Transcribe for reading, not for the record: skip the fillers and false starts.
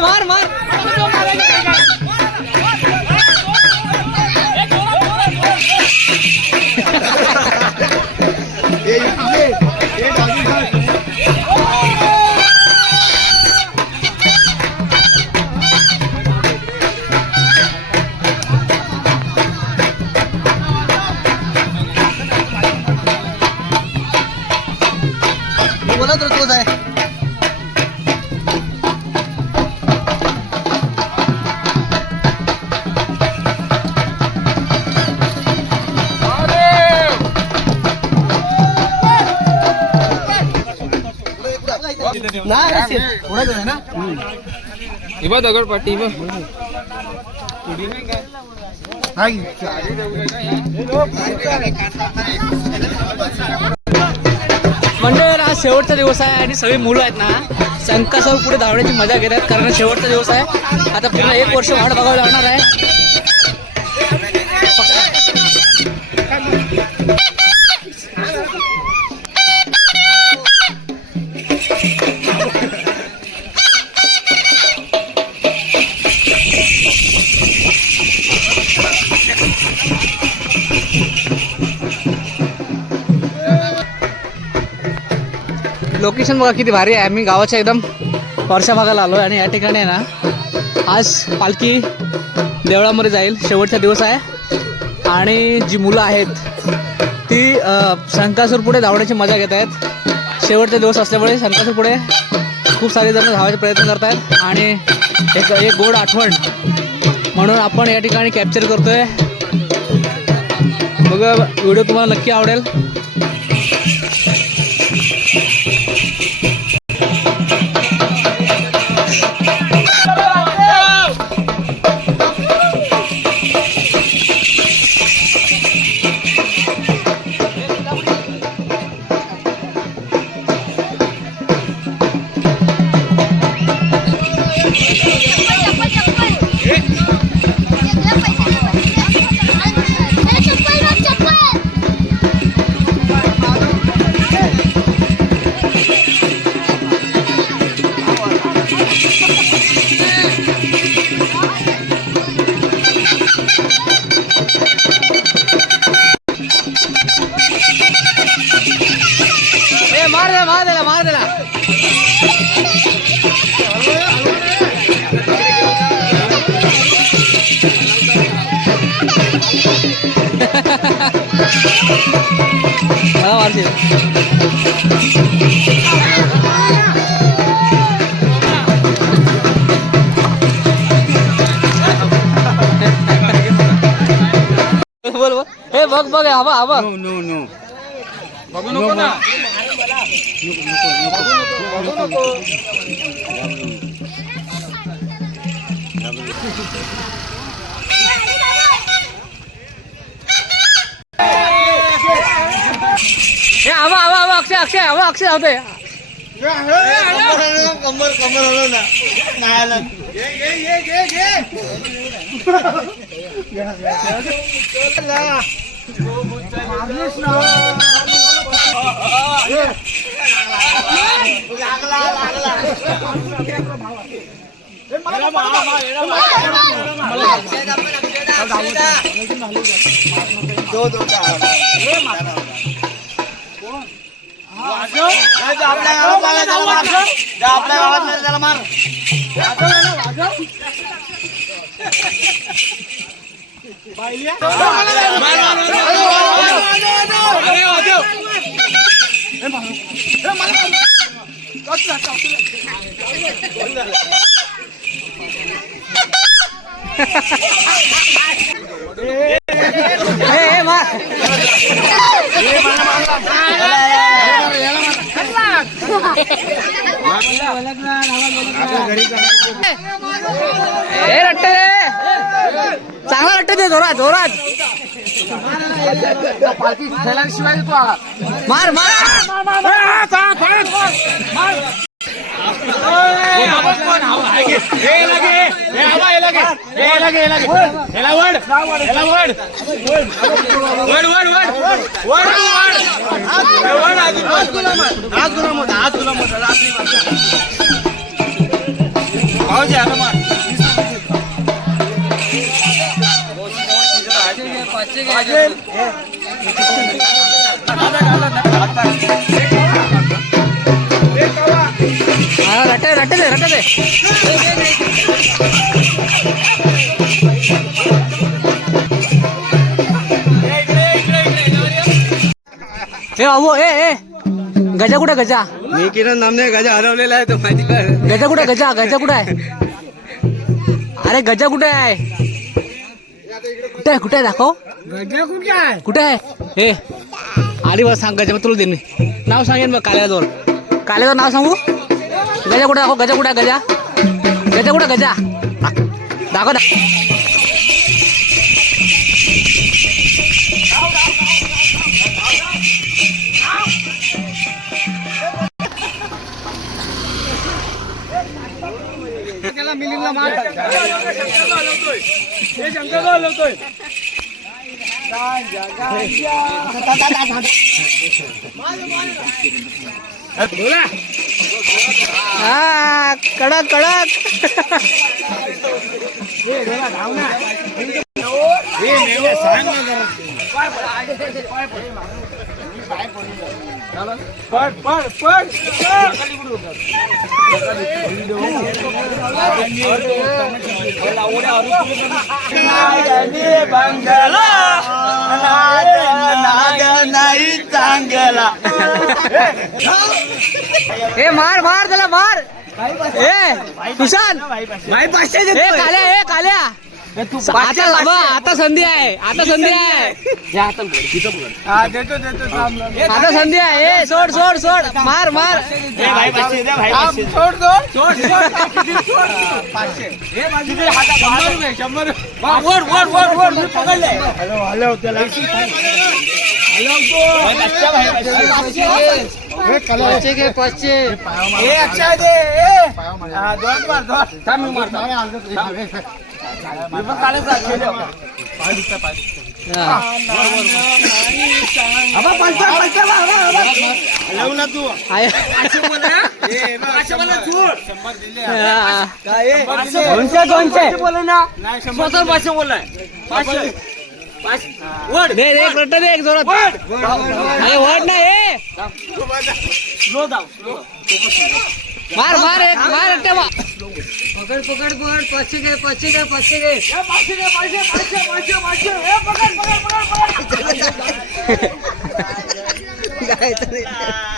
मार मार बोला तर तोच आहे. दगडपाटी मंडळ आज शेवटचा दिवस आहे आणि सगळी मुलं आहेत ना संकासावर पुढे धावण्याची मजा घेत आहेत कारण शेवटचा दिवस आहे. आता पूर्ण 1 वर्ष वाट बघावं लागणार आहे. लोकेशन बघा किती भारी आहे. आम्ही गावाच्या एकदम वर्षा भागाला आलो आणि या ठिकाणी आहे ना आज पालखी देवळामध्ये जाईल. शेवटचा दिवस आहे आणि जी मुलं आहेत ती संकासूर पुढे धावण्याची मजा घेत आहेत. शेवटचा दिवस असल्यामुळे संकासूर पुढे खूप सारे जण धावायचा प्रयत्न करत आहेत आणि एक गोड आठवण म्हणून आपण या ठिकाणी कॅप्चर करतोय. बघा व्हिडिओ तुम्हाला नक्की आवडेल. मार दिला बोल हे बघ बघ हवा हवा बघू नको ना हवा हवा हवा अक्षय अक्षय हवा अक्षय होते कंबर कंबर हलो ना नायला चांगला रट्टे दे जोरात जोरात मार मार रटे रटे दे रटे दे अहो ए गजा कुठे गजा मी किरण नामने गजा हरवलेला आहे तो माहिती का गजा कुठे गजा गजा कुठे आहे अरे गजा कुठे आहे कुठे आहे कुठे आहे दाखव गजा कुठे आहे कुठे आहे हे आली बस सांग गजा मग तुला देईन मी नाव सांगेन मग काल्याजवळ काल्याजवळ नाव सांगू गजा कुठे दाखव गजा कुठे आहे गजा गजा कुठे गजा दाखव मिलिंदला मार हे शंकर हलवतोय बोला हा कडक कडक पड पड पड बंगला नाही चांगला ए मार मार त्याला मार ए सुशांत भाई पाचशे ए काल्या ए काल्या आता संधी आहे आता संधी आहे हा देतो देतो आता संधी आहे ए सोड सोड सोड मार मार सोड सोड सोड 100 वर वर वर वर मी पकडले हॅलो त्याला पाचशे घे 500 ए अक्षय दे ए दोन मार दोन थांब मी मारतो मी पण कालच केलं अबा पंचा पंचा हलव ना तू पाचशे बोला ए पाचशे बोला झूट 100 दिले काय 200 बोला ना नाही 100 500 बोललाय 500 वड दे एक रट्टा दे एक जोरात अरे वड ना ए स्लो दाव स्लो मार मार एक मार रट्टा मार पकड पकड पकड 500 घे 500 घे 500 घे 500 घे 500 500 ए पकड पकड पकड